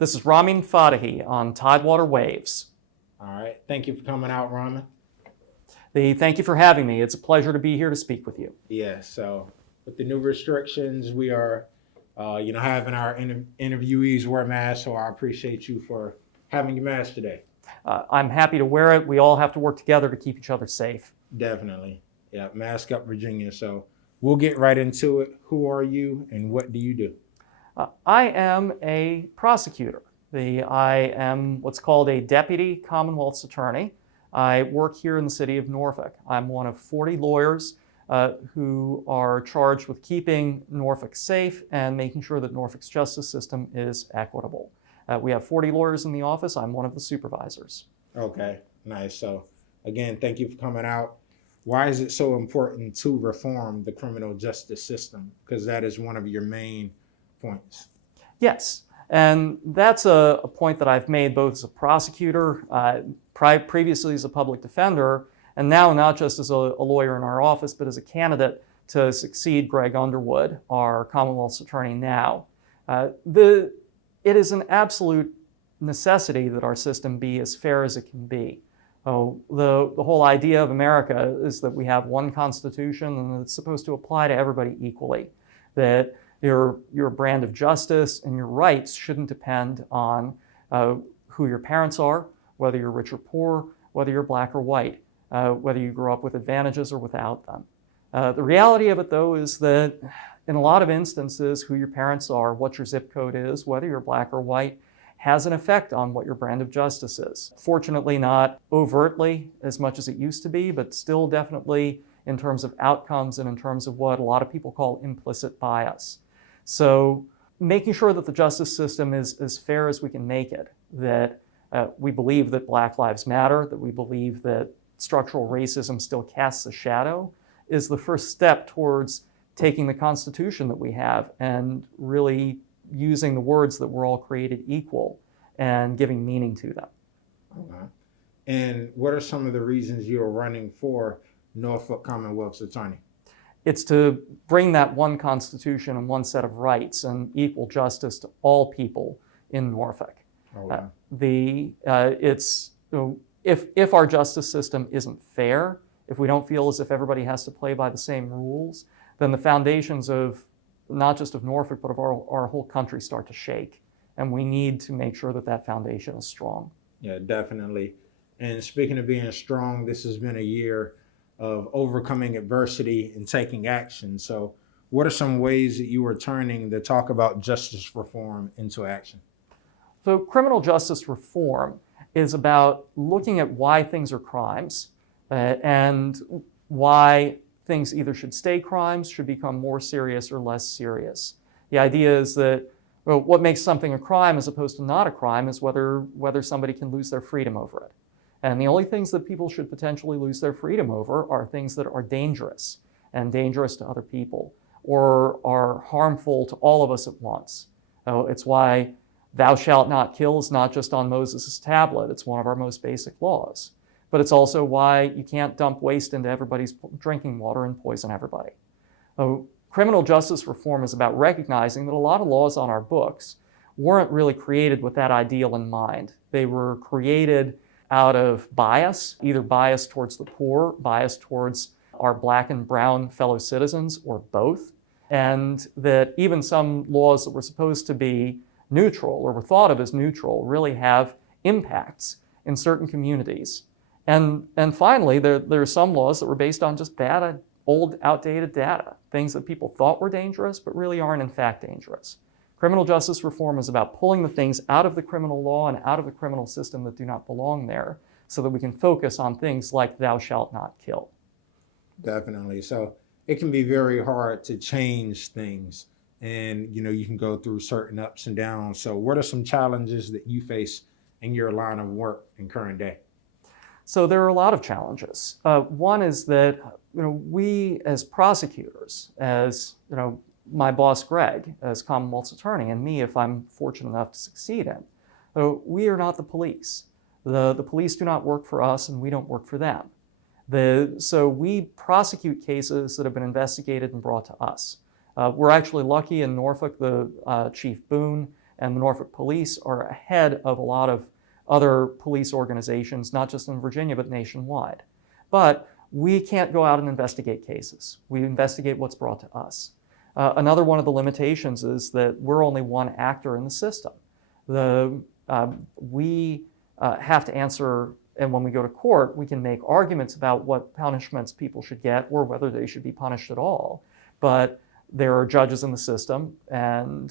This is Ramin Fatehi on Tidewater Waves. All right. Thank you for coming out, Ramin. Thank you for having me. It's a pleasure to be here to speak with you. Yeah. So with the new restrictions, we are, having our interviewees wear masks. So I appreciate you for having your mask today. I'm happy to wear it. We all have to work together to keep each other safe. Definitely. Yeah. Mask Up Virginia. So we'll get right into it. Who are you and what do you do? I am a prosecutor. I am what's called a deputy Commonwealth's attorney. I work here in the city of Norfolk. I'm one of 40 lawyers who are charged with keeping Norfolk safe and making sure that Norfolk's justice system is equitable. We have 40 lawyers in the office. I'm one of the supervisors. Okay, nice. So again, thank you for coming out. Why is it so important to reform the criminal justice system? Because that is one of your main points. Yes, and that's a point that I've made both as a prosecutor, previously as a public defender, and now not just as a lawyer in our office, but as a candidate to succeed Greg Underwood, our Commonwealth's attorney now. It is an absolute necessity that our system be as fair as it can be. The whole idea of America is that we have one Constitution and it's supposed to apply to everybody equally. That your brand of justice and your rights shouldn't depend on who your parents are, whether you're rich or poor, whether you're black or white, whether you grew up with advantages or without them. The reality of it, though, is that in a lot of instances, who your parents are, what your zip code is, whether you're black or white, has an effect on what your brand of justice is. Fortunately, not overtly as much as it used to be, but still definitely in terms of outcomes and in terms of what a lot of people call implicit bias. So making sure that the justice system is as fair as we can make it, that we believe that Black Lives Matter, that we believe that structural racism still casts a shadow, is the first step towards taking the Constitution that we have and really using the words that we're all created equal and giving meaning to them. Okay. And what are some of the reasons you are running for Norfolk Commonwealth's attorney? It's to bring that one Constitution and one set of rights and equal justice to all people in Norfolk. Okay. If our justice system isn't fair, if we don't feel as if everybody has to play by the same rules, then the foundations of not just of Norfolk, but of our whole country start to shake. And we need to make sure that that foundation is strong. Yeah, definitely. And speaking of being strong, this has been a year of overcoming adversity and taking action. So what are some ways that you are turning the talk about justice reform into action? So criminal justice reform is about looking at why things are crimes and why things either should stay crimes, should become more serious or less serious. The idea is that what makes something a crime as opposed to not a crime is whether somebody can lose their freedom over it. And the only things that people should potentially lose their freedom over are things that are dangerous and dangerous to other people or are harmful to all of us at once. It's why thou shalt not kill is not just on Moses' tablet. It's one of our most basic laws. But it's also why you can't dump waste into everybody's drinking water and poison everybody. Criminal justice reform is about recognizing that a lot of laws on our books weren't really created with that ideal in mind. They were created out of bias, either bias towards the poor, bias towards our black and brown fellow citizens, or both. And that even some laws that were supposed to be neutral or were thought of as neutral really have impacts in certain communities. And finally, there are some laws that were based on just bad, old, outdated data, things that people thought were dangerous but really aren't in fact dangerous. Criminal justice reform is about pulling the things out of the criminal law and out of the criminal system that do not belong there so that we can focus on things like thou shalt not kill. Definitely. So it can be very hard to change things and, you can go through certain ups and downs. So what are some challenges that you face in your line of work in current day? So there are a lot of challenges. One is that we as prosecutors, as my boss Greg as Commonwealth's attorney, and me if I'm fortunate enough to succeed in, we are not the police. The police do not work for us and we don't work for them. So we prosecute cases that have been investigated and brought to us. We're actually lucky in Norfolk, the Chief Boone And the Norfolk police are ahead of a lot of other police organizations, not just in Virginia, but nationwide. But we can't go out and investigate cases. We investigate what's brought to us. Another one of the limitations is that we're only one actor in the system. We have to answer, and when we go to court, we can make arguments about what punishments people should get or whether they should be punished at all. But there are judges in the system, and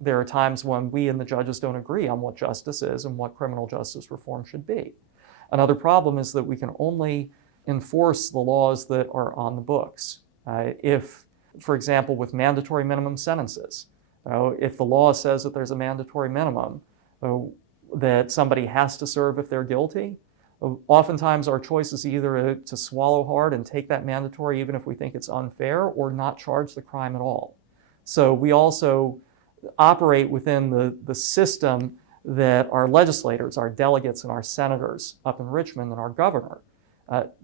there are times when we and the judges don't agree on what justice is and what criminal justice reform should be. Another problem is that we can only enforce the laws that are on the books. If, for example, with mandatory minimum sentences, if the law says that there's a mandatory minimum that somebody has to serve if they're guilty, oftentimes our choice is either to swallow hard and take that mandatory even if we think it's unfair, or not charge the crime at all. So we also operate within the system that our legislators, our delegates, and our senators up in Richmond, and our governor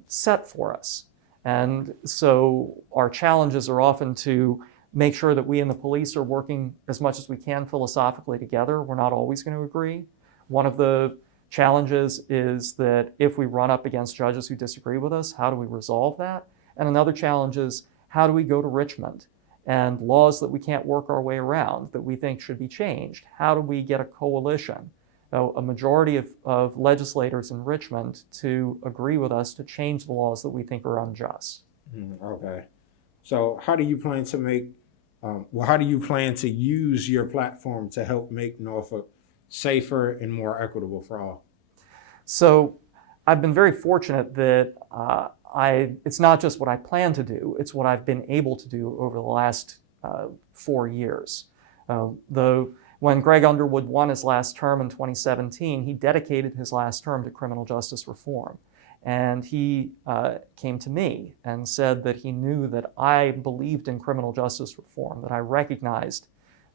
set for us. And so our challenges are often to make sure that we and the police are working as much as we can philosophically together. We're not always going to agree. One of the challenges is that if we run up against judges who disagree with us, how do we resolve that? And another challenge is, how do we go to Richmond and laws that we can't work our way around that we think should be changed? How do we get a coalition, a majority of legislators in Richmond to agree with us to change the laws that we think are unjust? Okay. So how do you plan to use your platform to help make Norfolk safer and more equitable for all? So I've been very fortunate that it's not just what I plan to do, it's what I've been able to do over the last 4 years. When Greg Underwood won his last term in 2017, he dedicated his last term to criminal justice reform. And he came to me and said that he knew that I believed in criminal justice reform, that I recognized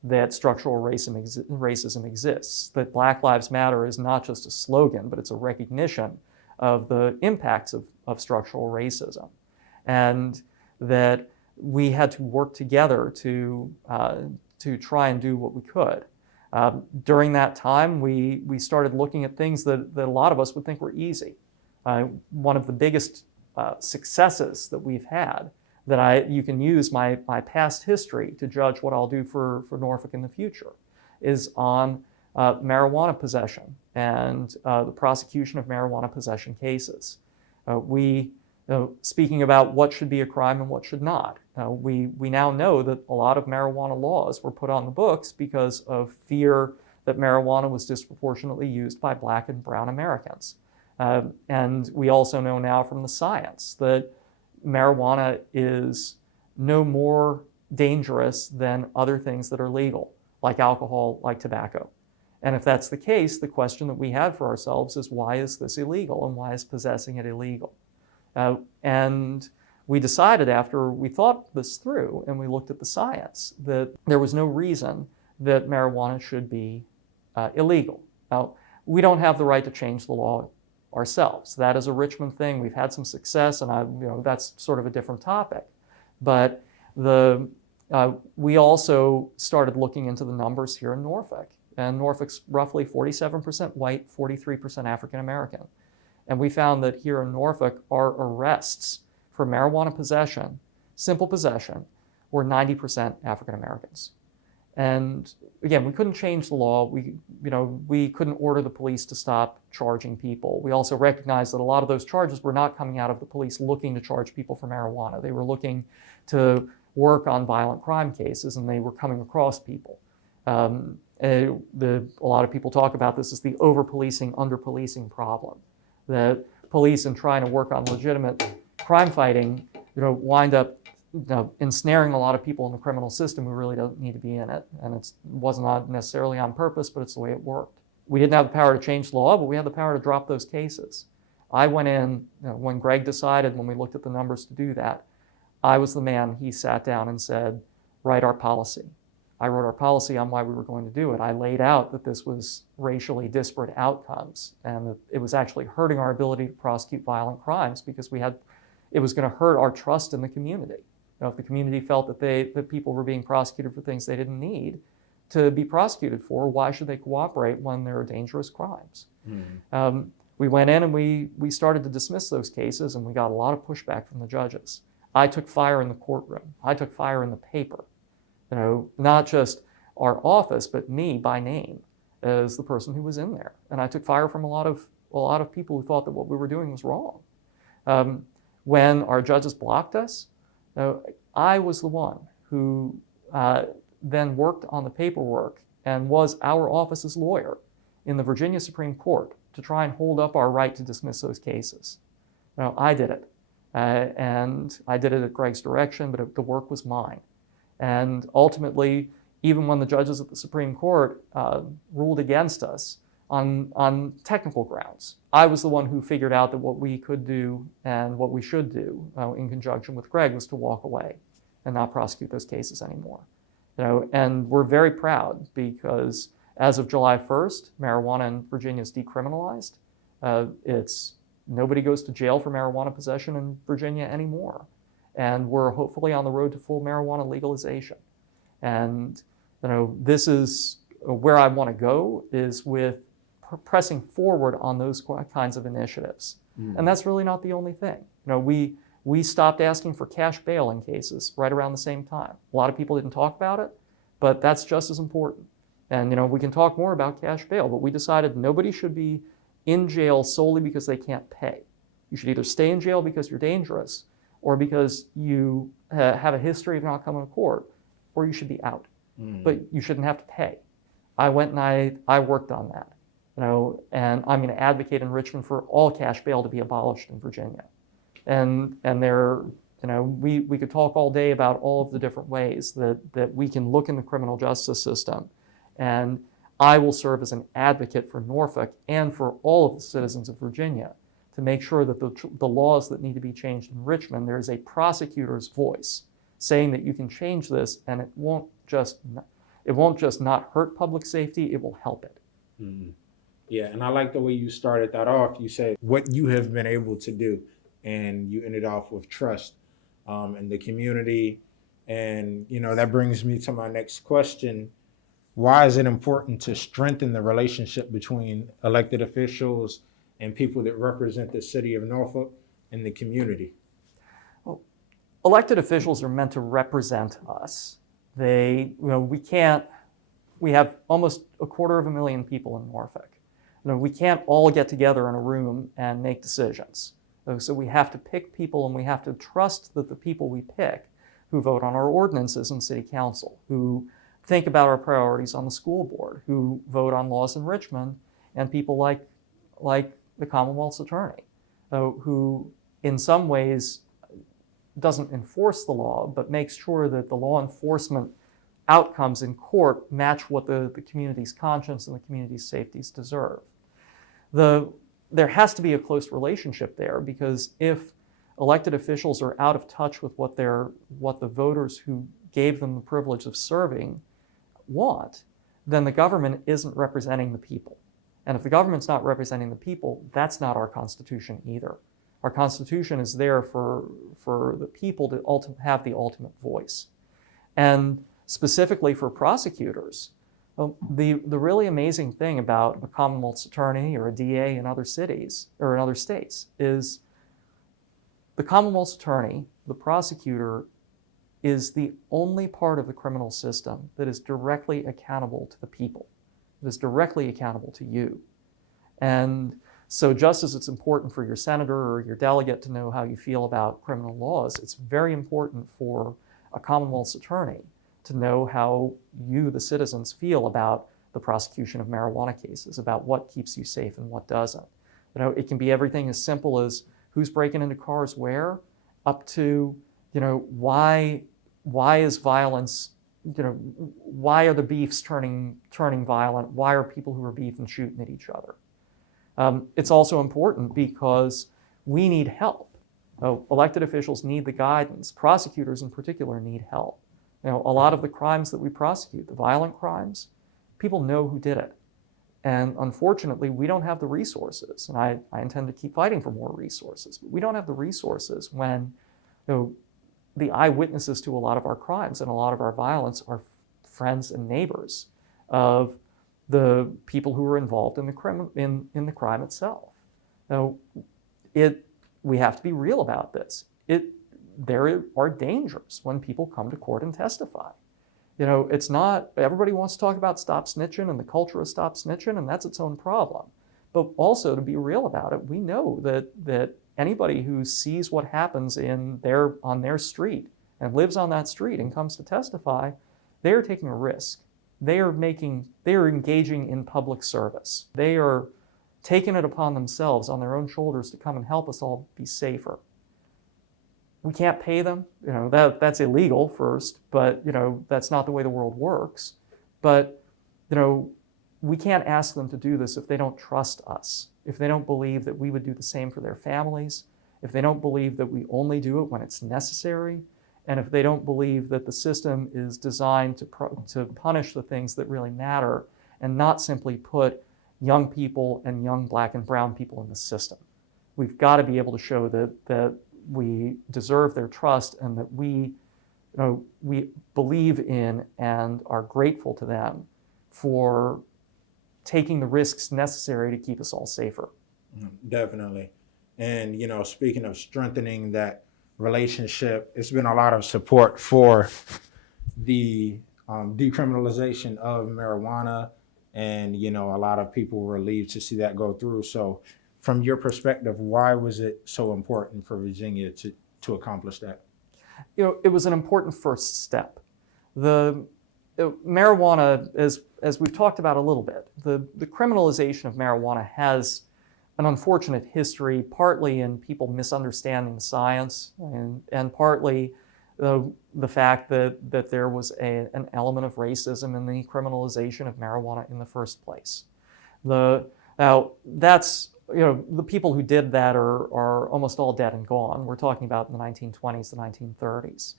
that structural racism exists, that Black Lives Matter is not just a slogan, but it's a recognition of the impacts of structural racism, and that we had to work together to try and do what we could. During that time, we started looking at things that a lot of us would think were easy. One of the biggest successes that we've had, that you can use my past history to judge what I'll do for Norfolk in the future, is on marijuana possession and the prosecution of marijuana possession cases. Speaking about what should be a crime and what should not, we now know that a lot of marijuana laws were put on the books because of fear that marijuana was disproportionately used by Black and brown Americans. And we also know now from the science that marijuana is no more dangerous than other things that are legal, like alcohol, like tobacco. And if that's the case, the question that we have for ourselves is, why is this illegal, and why is possessing it illegal? And we decided, after we thought this through and we looked at the science, that there was no reason that marijuana should be illegal. Now, we don't have the right to change the law ourselves. That is a Richmond thing. We've had some success, and that's sort of a different topic. But we also started looking into the numbers here in Norfolk. And Norfolk's roughly 47% white, 43% African American. And we found that here in Norfolk, our arrests for marijuana possession, simple possession, were 90% African Americans. And again, we couldn't change the law. We couldn't order the police to stop charging people. We also recognized that a lot of those charges were not coming out of the police looking to charge people for marijuana. They were looking to work on violent crime cases, and they were coming across people. A lot of people talk about this as the over-policing, under-policing problem. The police, in trying to work on legitimate crime fighting, wind up ensnaring a lot of people in the criminal system who really don't need to be in it. And it wasn't necessarily on purpose, but it's the way it worked. We didn't have the power to change the law, but we had the power to drop those cases. I went in, when Greg decided, when we looked at the numbers to do that, I was the man he sat down and said, write our policy. I wrote our policy on why we were going to do it. I laid out that this was racially disparate outcomes, and that it was actually hurting our ability to prosecute violent crimes, because it was going to hurt our trust in the community. If the community felt that people were being prosecuted for things they didn't need, to be prosecuted for. Why should they cooperate when there are dangerous crimes? We went in and we started to dismiss those cases, and we got a lot of pushback from the judges. I took fire in the courtroom. I took fire in the paper. Not just our office, but me by name as the person who was in there. And I took fire from a lot of people who thought that what we were doing was wrong. When our judges blocked us, I was the one who then worked on the paperwork and was our office's lawyer in the Virginia Supreme Court to try and hold up our right to dismiss those cases. I did it. And I did it at Greg's direction, but the work was mine. And ultimately, even when the judges at the Supreme Court ruled against us on technical grounds, I was the one who figured out that what we could do and what we should do in conjunction with Greg was to walk away and not prosecute those cases anymore. And we're very proud because as of July 1st, marijuana in Virginia is decriminalized. Nobody goes to jail for marijuana possession in Virginia anymore. And we're hopefully on the road to full marijuana legalization. And this is where I want to go, is with pressing forward on those kinds of initiatives. And that's really not the only thing. We stopped asking for cash bail in cases right around the same time. A lot of people didn't talk about it, but that's just as important. And we can talk more about cash bail, but we decided nobody should be in jail solely because they can't pay. You should either stay in jail because you're dangerous, or because you have a history of not coming to court, or you should be out. But you shouldn't have to pay. I went and I worked on that, and I'm going to advocate in Richmond for all cash bail to be abolished in Virginia. And we could talk all day about all of the different ways that we can look in the criminal justice system. And I will serve as an advocate for Norfolk and for all of the citizens of Virginia to make sure that the laws that need to be changed in Richmond, there is a prosecutor's voice saying that you can change this, and it won't just not hurt public safety, it will help it. Yeah, and I like the way you started that off. You said what you have been able to do, and you ended off with trust in the community. And, that brings me to my next question. Why is it important to strengthen the relationship between elected officials and people that represent the city of Norfolk and the community? Well, elected officials are meant to represent us. We have almost 250,000 people in Norfolk. We can't all get together in a room and make decisions. So we have to pick people, and we have to trust that the people we pick, who vote on our ordinances in city council, who think about our priorities on the school board, who vote on laws in Richmond, and people like the Commonwealth's attorney, who in some ways doesn't enforce the law, but makes sure that the law enforcement outcomes in court match what the community's conscience and the community's safeties deserve. There has to be a close relationship there, because if elected officials are out of touch with what the voters who gave them the privilege of serving want, then the government isn't representing the people. And if the government's not representing the people, that's not our Constitution either. Our Constitution is there for the people to have the ultimate voice. And specifically for prosecutors, the really amazing thing about a Commonwealth's attorney or a DA in other cities or in other states is the Commonwealth's attorney, the prosecutor, is the only part of the criminal system that is directly accountable to the people, that is directly accountable to you. And so just as it's important for your senator or your delegate to know how you feel about criminal laws, it's very important for a Commonwealth's attorney to know how you, the citizens, feel about the prosecution of marijuana cases, about what keeps you safe and what doesn't. It can be everything as simple as who's breaking into cars where, up to, why is violence, why are the beefs turning violent? Why are people who are beefing shooting at each other? It's also important because we need help. Elected officials need the guidance. Prosecutors in particular need help. A lot of the crimes that we prosecute, the violent crimes, people know who did it. And unfortunately, we don't have the resources. And I intend to keep fighting for more resources. But we don't have the resources when the eyewitnesses to a lot of our crimes and a lot of our violence are friends and neighbors. of the people who were involved in the in the crime itself. Now, we have to be real about this. There are dangers when people come to court and testify. It's not, everybody wants to talk about stop snitching and the culture of stop snitching, and that's its own problem. But also, to be real about it, we know that anybody who sees what happens on their street and lives on that street and comes to testify, they are taking a risk. They are engaging in public service. They are taking it upon themselves, on their own shoulders, to come and help us all be safer. We can't pay them. That's illegal first, but that's not the way the world works. But we can't ask them to do this if they don't trust us, if they don't believe that we would do the same for their families, if they don't believe that we only do it when it's necessary, and if they don't believe that the system is designed to punish the things that really matter and not simply put young people and young Black and brown people in the system. We've got to be able to show that we deserve their trust and that we believe in and are grateful to them for taking the risks necessary to keep us all safer. Definitely. And, speaking of strengthening that relationship, it's been a lot of support for the decriminalization of marijuana. And, a lot of people were relieved to see that go through. So from your perspective, why was it so important for Virginia to accomplish that? It was an important first step. Marijuana, as we've talked about a little bit, the criminalization of marijuana has an unfortunate history, partly in people misunderstanding the science, and partly the fact that there was an element of racism in the criminalization of marijuana in the first place. Now that's, the people who did that are almost all dead and gone. We're talking about in the 1920s, the 1930s.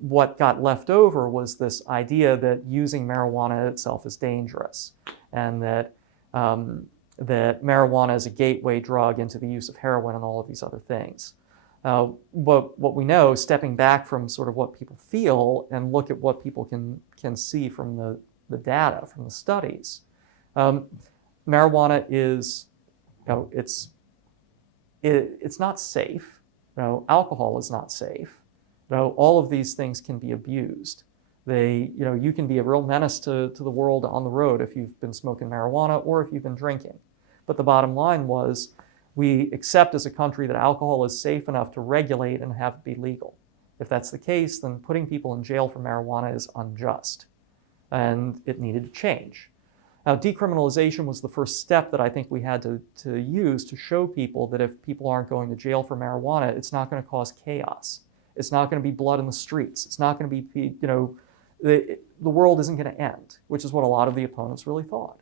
What got left over was this idea that using marijuana itself is dangerous, and that marijuana is a gateway drug into the use of heroin and all of these other things. But what we know, stepping back from sort of what people feel and look at what people can see from the data, from the studies, marijuana is, it's not safe. Alcohol is not safe. All of these things can be abused. You can be a real menace to the world on the road if you've been smoking marijuana or if you've been drinking. But the bottom line was, we accept as a country that alcohol is safe enough to regulate and have it be legal. If that's the case, then putting people in jail for marijuana is unjust, and it needed to change. Now, decriminalization was the first step that I think we had to use to show people that if people aren't going to jail for marijuana, it's not going to cause chaos. It's not going to be blood in the streets. It's not going to be, the world isn't going to end, which is what a lot of the opponents really thought.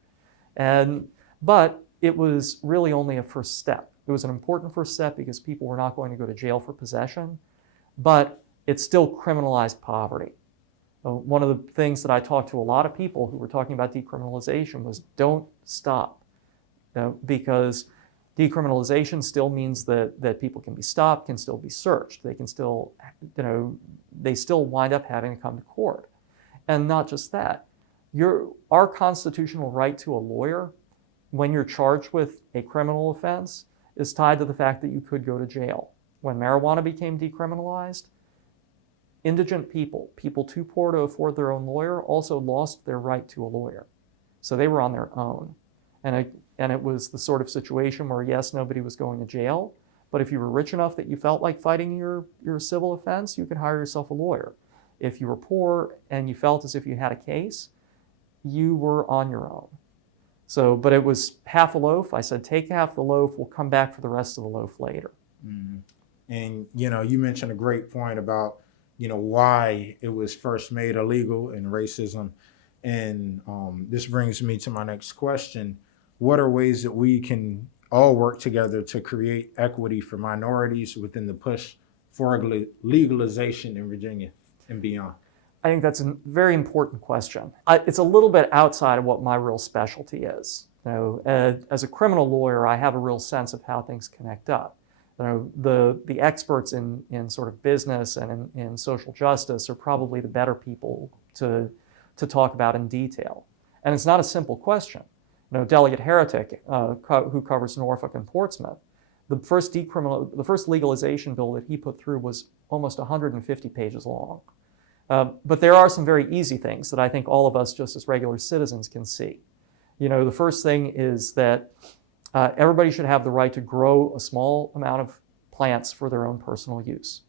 But it was really only a first step. It was an important first step because people were not going to go to jail for possession, but it still criminalized poverty. One of the things that I talked to a lot of people who were talking about decriminalization was, don't stop, because decriminalization still means that people can be stopped, can still be searched. They can still, they still wind up having to come to court. And not just that, our constitutional right to a lawyer when you're charged with a criminal offense is tied to the fact that you could go to jail. When marijuana became decriminalized, indigent people too poor to afford their own lawyer, also lost their right to a lawyer. So they were on their own. And it was the sort of situation where, yes, nobody was going to jail, but if you were rich enough that you felt like fighting your civil offense, you could hire yourself a lawyer. If you were poor and you felt as if you had a case, you were on your own. So, but it was half a loaf. I said, take half the loaf, we'll come back for the rest of the loaf later. Mm-hmm. And, you mentioned a great point about, why it was first made illegal and racism. And this brings me to my next question. What are ways that we can all work together to create equity for minorities within the push for legalization in Virginia and beyond? I think that's a very important question. It's a little bit outside of what my real specialty is. As a criminal lawyer, I have a real sense of how things connect up. The experts in sort of business and in social justice are probably the better people to talk about in detail. And it's not a simple question. Delegate Heretic, who covers Norfolk and Portsmouth, the first legalization bill that he put through was almost 150 pages long. But there are some very easy things that I think all of us, just as regular citizens, can see. The first thing is that everybody should have the right to grow a small amount of plants for their own personal use.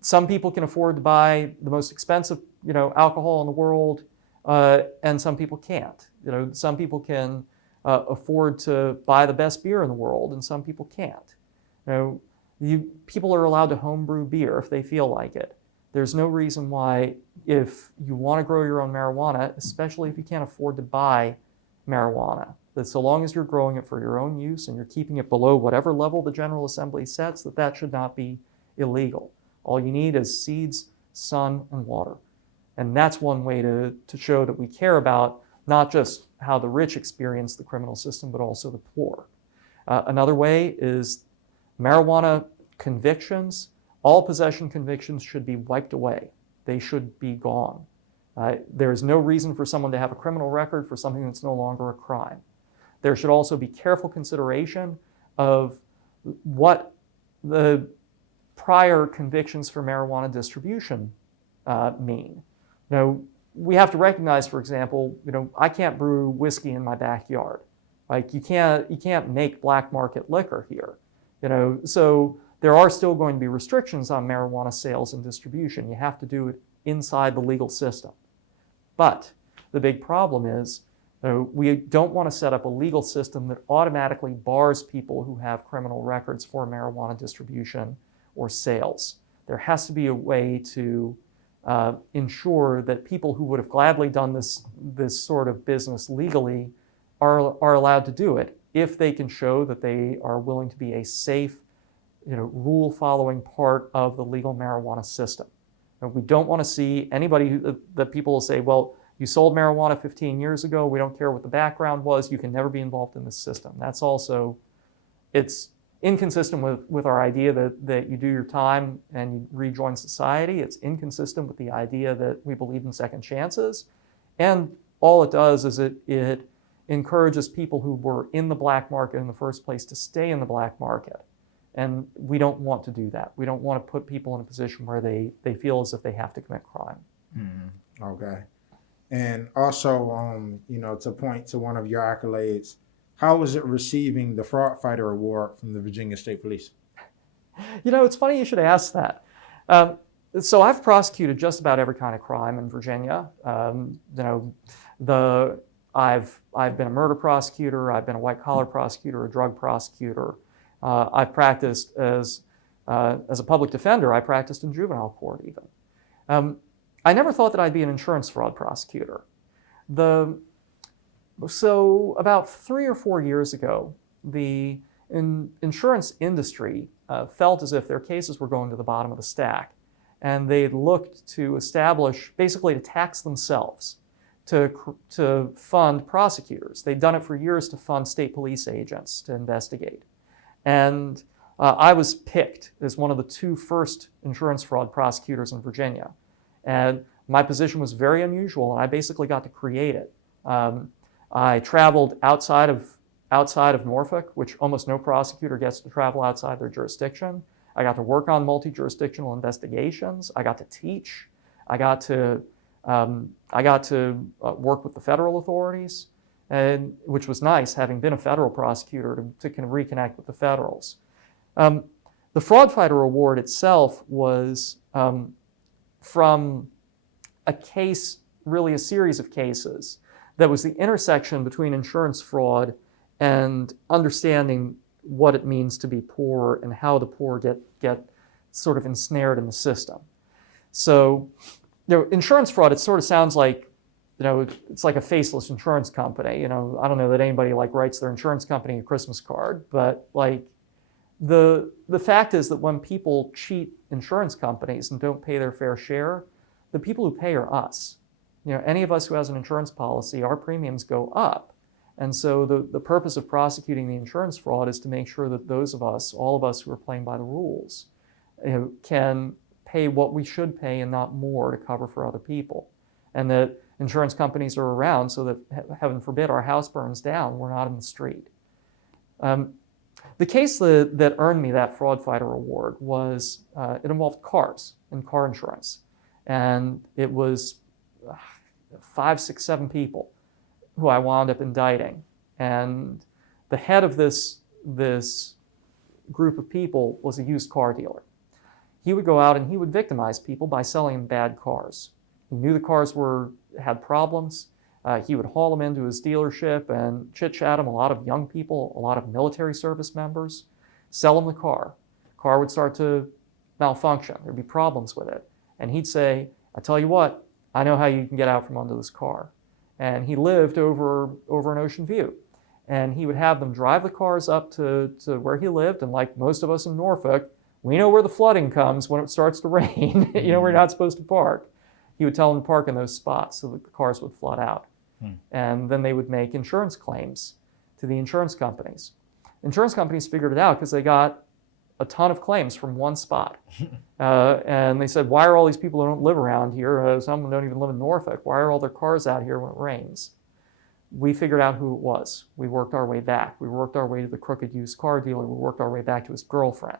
Some people can afford to buy the most expensive, alcohol in the world, and some people can't. Some people can afford to buy the best beer in the world, and some people can't. People are allowed to homebrew beer if they feel like it. There's no reason why, if you want to grow your own marijuana, especially if you can't afford to buy marijuana, that so long as you're growing it for your own use and you're keeping it below whatever level the General Assembly sets, that should not be illegal. All you need is seeds, sun, and water. And that's one way to show that we care about not just how the rich experience the criminal system, but also the poor. Another way is marijuana convictions. All possession convictions should be wiped away. They should be gone. There is no reason for someone to have a criminal record for something that's no longer a crime. There should also be careful consideration of what the prior convictions for marijuana distribution mean. We have to recognize, for example, I can't brew whiskey in my backyard. Like you can't make black market liquor here. So there are still going to be restrictions on marijuana sales and distribution. You have to do it inside the legal system. But the big problem is we don't want to set up a legal system that automatically bars people who have criminal records for marijuana distribution or sales. There has to be a way to ensure that people who would have gladly done this sort of business legally are allowed to do it if they can show that they are willing to be a safe, rule-following part of the legal marijuana system. We don't want to see anybody that people will say, well, you sold marijuana 15 years ago, we don't care what the background was, you can never be involved in this system. That's also, it's inconsistent with our idea that you do your time and you rejoin society. It's inconsistent with the idea that we believe in second chances. And all it does is it encourages people who were in the black market in the first place to stay in the black market. And we don't want to do that. We don't want to put people in a position where they feel as if they have to commit crime. Mm-hmm. Okay. And also, to point to one of your accolades, how was it receiving the Fraud Fighter Award from the Virginia State Police? It's funny you should ask that. So I've prosecuted just about every kind of crime in Virginia. I've been a murder prosecutor, I've been a white-collar prosecutor, a drug prosecutor. I've practiced as a public defender. I practiced in juvenile court even. I never thought that I'd be an insurance fraud prosecutor. So about 3 or 4 years ago, the insurance industry felt as if their cases were going to the bottom of the stack. And they looked to establish, basically to tax themselves, to fund prosecutors. They'd done it for years to fund state police agents to investigate. And I was picked as one of the 2 first insurance fraud prosecutors in Virginia. And my position was very unusual, and I basically got to create it. I traveled outside of Norfolk, which almost no prosecutor gets to travel outside their jurisdiction. I got to work on multi-jurisdictional investigations. I got to teach. I got to work with the federal authorities, which was nice, having been a federal prosecutor, to kind of reconnect with the federals. The Fraud Fighter Award itself was from a case, really a series of cases, that was the intersection between insurance fraud and understanding what it means to be poor and how the poor get sort of ensnared in the system. So, insurance fraud, it sort of sounds like, it's like a faceless insurance company. I don't know that anybody writes their insurance company a Christmas card, but the fact is that when people cheat insurance companies and don't pay their fair share, the people who pay are us. Any of us who has an insurance policy, our premiums go up. And so the purpose of prosecuting the insurance fraud is to make sure that all of us who are playing by the rules, can pay what we should pay and not more to cover for other people. And that insurance companies are around so that, heaven forbid, our house burns down, we're not in the street. The case that earned me that Fraud Fighter Award was, it involved cars and car insurance. And it was 5, 6, 7 people who I wound up indicting. And the head of this group of people was a used car dealer. He would go out and he would victimize people by selling them bad cars. He knew the cars had problems. He would haul them into his dealership and chit-chat them, a lot of young people, a lot of military service members, sell them the car. Car would start to malfunction. There'd be problems with it. And he'd say, I tell you what, I know how you can get out from under this car. And he lived over an ocean view. And he would have them drive the cars up to where he lived. And like most of us in Norfolk, we know where the flooding comes when it starts to rain. You know, we're not supposed to park. He would tell them to park in those spots so that the cars would flood out. And then they would make insurance claims to the insurance companies. Insurance companies figured it out because they got a ton of claims from one spot. And they said, why are all these people who don't live around here, some of them don't even live in Norfolk, why are all their cars out here when it rains? We figured out who it was. We worked our way back. We worked our way to the crooked used car dealer. We worked our way back to his girlfriend.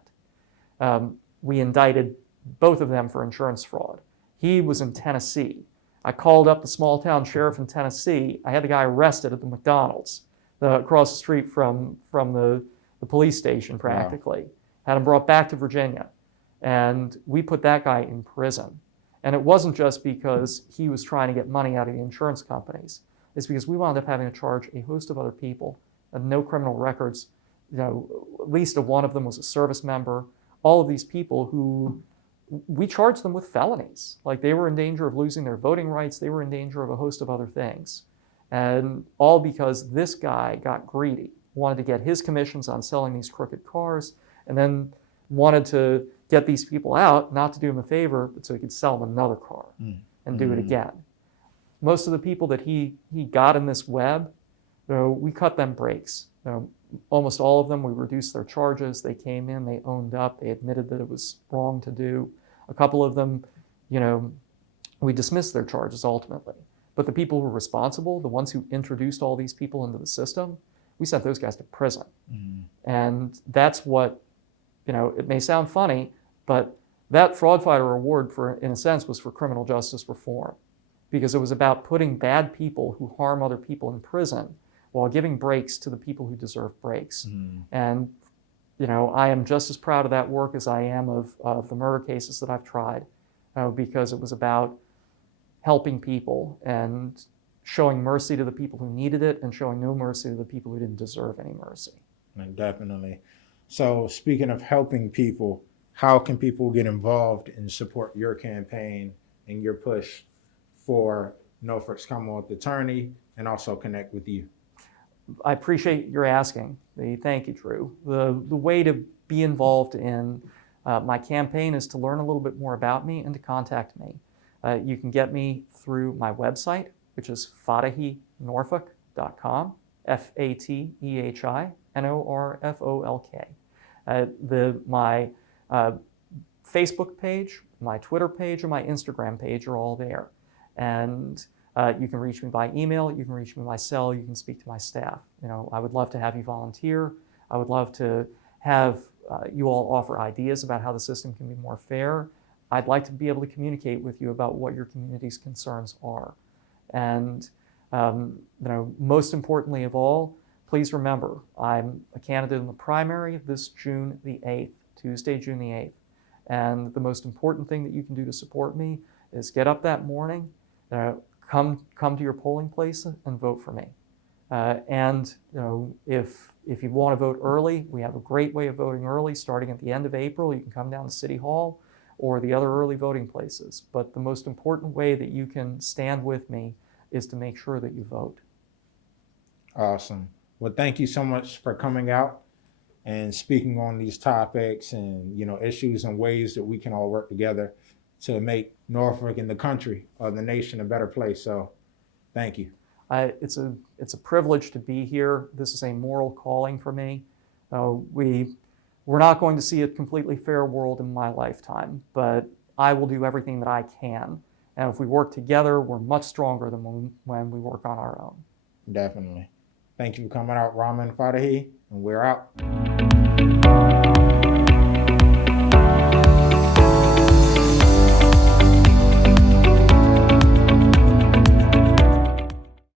We indicted both of them for insurance fraud. He was in Tennessee. I called up the small town sheriff in Tennessee. I had the guy arrested at the McDonald's across the street from the police station practically. Wow. Had him brought back to Virginia. And we put that guy in prison. And it wasn't just because he was trying to get money out of the insurance companies. It's because we wound up having to charge a host of other people and no criminal records. You know, at least one of them was a service member. All of these people who we charged them with felonies. Like they were in danger of losing their voting rights. They were in danger of a host of other things. And all because this guy got greedy, wanted to get his commissions on selling these crooked cars, and then wanted to get these people out, not to do them a favor, but so he could sell them another car and do it again. Most of the people that he got in this web, you know, we cut them breaks. You know, almost all of them, we reduced their charges. They came in, they owned up, they admitted that it was wrong to do. A couple of them, you know, we dismissed their charges ultimately. But the people who were responsible, the ones who introduced all these people into the system, we sent those guys to prison. And that's what, you know, it may sound funny, but that Fraud Fighter Award, in a sense, was for criminal justice reform, because it was about putting bad people who harm other people in prison while giving breaks to the people who deserve breaks. And, you know, I am just as proud of that work as I am of the murder cases that I've tried, because it was about helping people and showing mercy to the people who needed it and showing no mercy to the people who didn't deserve any mercy. Definitely. So speaking of helping people, how can people get involved and support your campaign and your push for Norfolk's Commonwealth Attorney and also connect with you? I appreciate your asking. Thank you, Drew. The way to be involved in my campaign is to learn a little bit more about me and to contact me. You can get me through my website, which is fatehinorfolk.com, FATEHINORFOLK. My Facebook page, my Twitter page, and my Instagram page are all there. And you can reach me by email, you can reach me by cell, you can speak to my staff. You know, I would love to have you volunteer. I would love to have you all offer ideas about how the system can be more fair. I'd like to be able to communicate with you about what your community's concerns are. And you know, most importantly of all, please remember, I'm a candidate in the primary this June the 8th, Tuesday, June the 8th. And the most important thing that you can do to support me is get up that morning, come to your polling place and vote for me. And you know, if you want to vote early, we have a great way of voting early starting at the end of April. You can come down to City Hall or the other early voting places. But the most important way that you can stand with me is to make sure that you vote. Awesome. Well, thank you so much for coming out and speaking on these topics and, you know, issues and ways that we can all work together to make Norfolk and the country or the nation a better place. So thank you. It's a privilege to be here. This is a moral calling for me. We're not going to see a completely fair world in my lifetime, but I will do everything that I can. And if we work together, we're much stronger than when we work on our own. Definitely. Thank you for coming out, Ramin Fatehi, and we're out.